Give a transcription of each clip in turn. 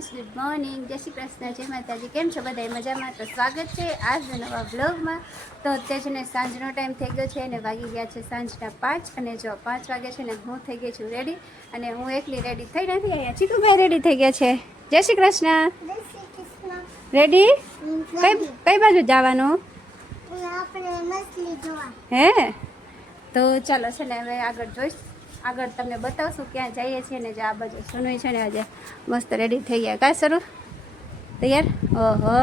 Friends, good morning, જય શ્રી કૃષ્ણ, જય માતાજી. કેમ છો બધા? મજામાં? તો સ્વાગત છે આજના નવા બ્લોગમાં. તો અત્યારે છે ને સાંજનો ટાઈમ થઈ ગયો છે અને વાગી ગયા છે સાંજના 5 અને જો 5 વાગે છે ને હું થઈ ગઈ છું રેડી અને હું એકલી રેડી થઈ નથી. અહીંયા ચીકુભાઈ રેડી થઈ ગયા છે. જય શ્રી કૃષ્ણ. રેડી? કઈ બાજુ જવાનું? હે તો ચાલો છે ને હવે આગળ જોઈશ, આગળ તમને બતાવશું ક્યાં જઈએ છીએ ને. જે આ બાજુ સુનવી છે ને આજે મસ્ત રેડી થઈ ગયા. કાંઈ શરૂ તૈયાર? ઓહો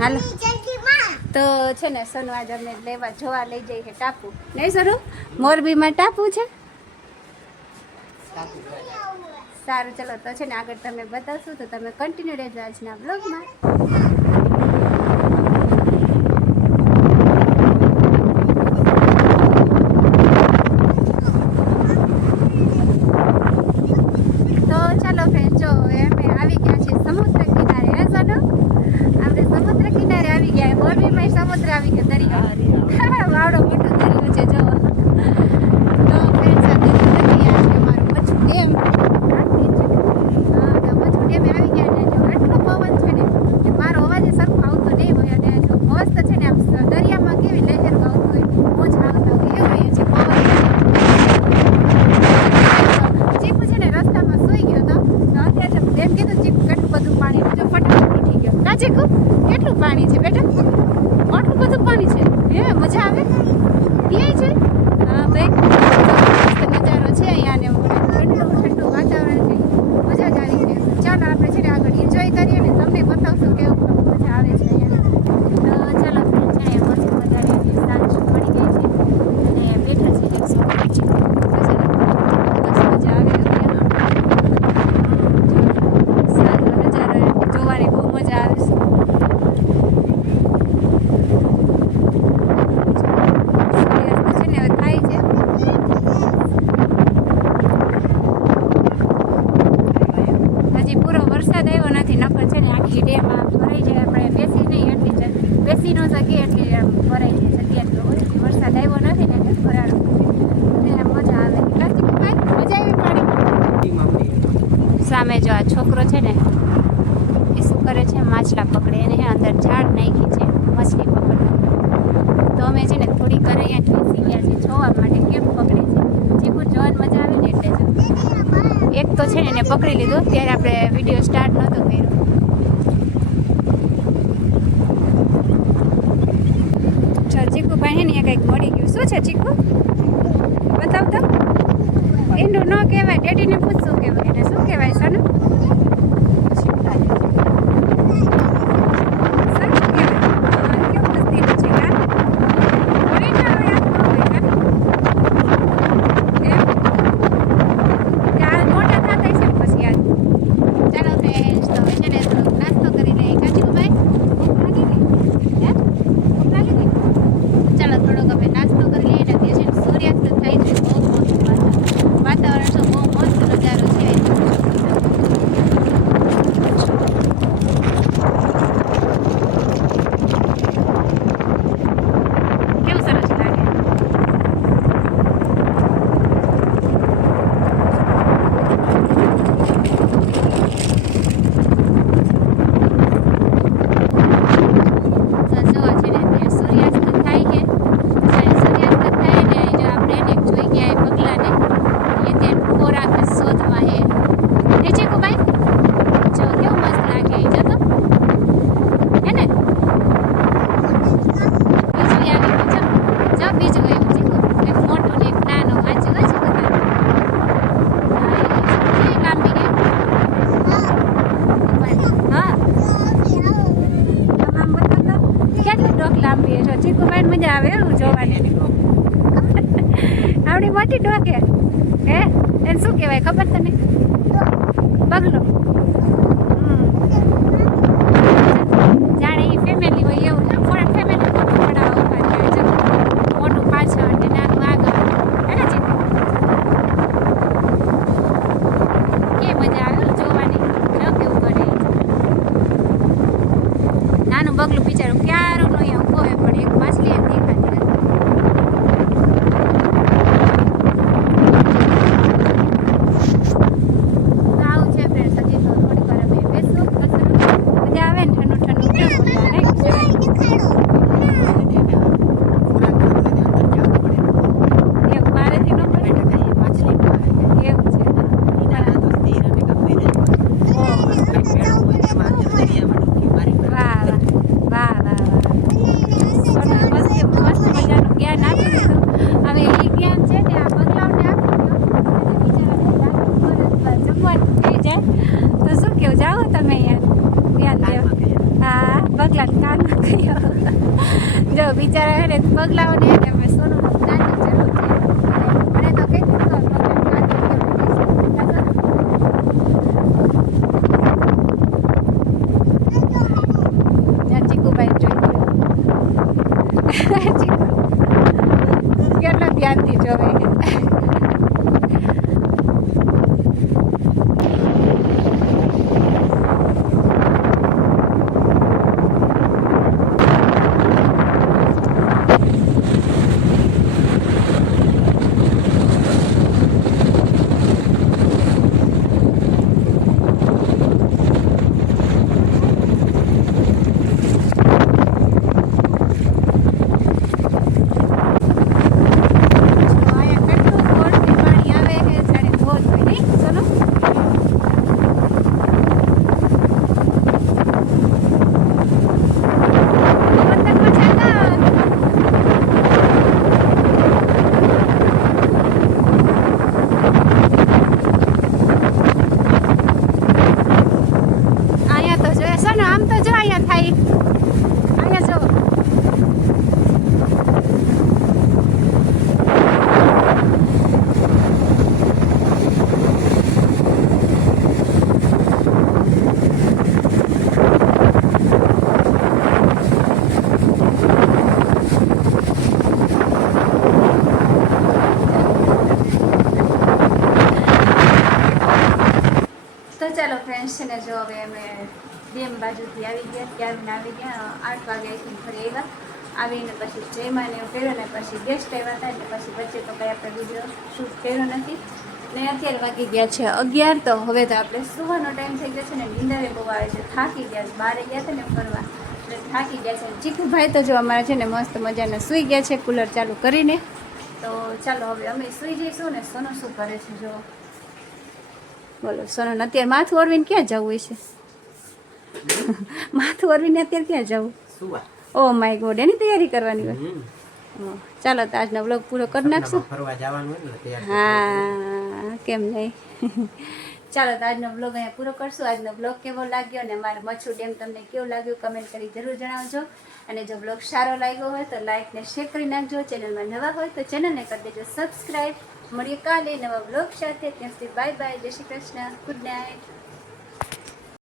હાલો તો છે ને સોનુ આજે અમને લેવા જોવા લઈ જઈએ ટાપુ. નહીં શરૂ? મોરબીમાં ટાપુ છે. સારું ચલો તો છે ને આગળ તમને બતાવશું તો તમે કન્ટિન્યુ રહેજો આજના બ્લોગમાં. કેટલું પાણી છે બેટા? આટલું બધું પાણી છે. હે મજા આવે પીએ છે. હા ભાઈ નજારો છે અહીંયા ને ઠંડુ ઠંડુ વાતાવરણ છે. મજા જ આવી છે. ચાલો આપણે છે ને આગળ એન્જોય કરીએ ને તમને બતાવશું કેવું મજા આવે છે અહીંયા. તો ચાલો ફ્રેન્ડ છે મસ્ત મજાની સાંજ પડી ગઈ છે અને બેઠા છે એક મજા આવે સાંજનો નજારો જોવાની બહુ મજા આવે છે. સામે જો આ છોકરો છે ને એ શું કરે છે? માછલા પકડે એને અંદર ઝાડ નાખી છે મછલી પકડવા. તો અમે છે ને થોડીક વાર અહીંયા બેસી ગયા છે જોવા માટે કેમ પકડે છે. ચીકુ જોવાની મજા આવે ને એટલે જો એક તો છે ને એને પકડી લીધું ત્યારે આપણે વિડીયો સ્ટાર્ટ નહોતો કર્યો. ચાલ ચીકુભાઈ હે ને કંઈક મળી ગયું. શું છે ચીકુ? બતાવ તો. ઈંડું ન કહેવાય, ડેડીને પૂછ શું કહેવાય એને. શું કહેવાય સનુ? ચીકુભાઈ મજા આવે એવું જોવાની. આવડી મોટી ડોકે હે એને શું કહેવાય ખબર તને? બગલો. જાણે એ ફેમિલી હોય એવું છે. ફેમિલી મોટું પડાવવા ઉભા થાય છે. મોટું પાછળ ને નાનું આગળ. હે ને ચીકુ? કે મજા આવે જોવાની. ન કેવું કરે નાનું બગલું બિચારું ક્યારું નો અહીંયા ઉભો હોય પણ એક માછલી એમ દેખાતી નથી. આવું છે ફ્રેન્ડ. હજી પગલાઓને એટલે અમે સોનું નાની જરૂર છે. મને તો કહેતી તો ચીકુભાઈ જોઈ ચીકુ કેટલા ધ્યાનથી જોવે. ચાલો ફ્રેન્ડ્સ છે ને જો હવે અમે બેમ બાજુથી આવી ગયા, ત્યારને આવી ગયા 8 વાગે ઘરે આવ્યા. આવીને પછી જયમાને એવું કર્યો ને પછી ગેસ્ટ આવ્યા હતા એટલે પછી વચ્ચે તો કંઈ આપણે વિડીયો શૂટ કર્યો નથી. ને અત્યારે વાગી ગયા છે 11. તો હવે તો આપણે સુવાનો ટાઈમ થઈ ગયો છે ને નીંદરે બહુ આવે છે, થાકી ગયા છે. બહાર ગયા હતા ને ફરવા એટલે થાકી ગયા છે. ચીકુભાઈ તો જો અમારા છે ને મસ્ત મજાના સૂઈ ગયા છે કુલર ચાલુ કરીને. તો ચાલો હવે અમે સૂઈ જઈશું ને સોનો શું કરે છે જો બોલો. સોનો અત્યારે માથું ઓરવીને ક્યાં જવું હોય છે? માથું ઓરવીને અત્યારે ક્યાં જવું? ઓ માય ગોડ, એની તૈયારી કરવાની હોય. ચાલો તો આજનો વ્લોગ પૂરો કરી નાખશું. હા કેમ નહીં. ચાલો તો આજનો વ્લોગ અહીંયા પૂરો કરશું. આજનો વ્લોગ કેવો લાગ્યો અને મારો મચ્છુ ડેમ તમને કેવું લાગ્યું કમેન્ટ કરી જરૂર જણાવજો. અને જો વ્લોગ સારો લાગ્યો હોય તો લાઈક ને શેર કરી નાખજો. ચેનલમાં નવા હોય તો ચેનલને કરી દેજો સબસ્ક્રાઈબ. મળીએ કાલે નવા વ્લોગ સાથે. ત્યાં સુધી બાય બાય, જય શ્રી કૃષ્ણ, ગુડ નાઇટ.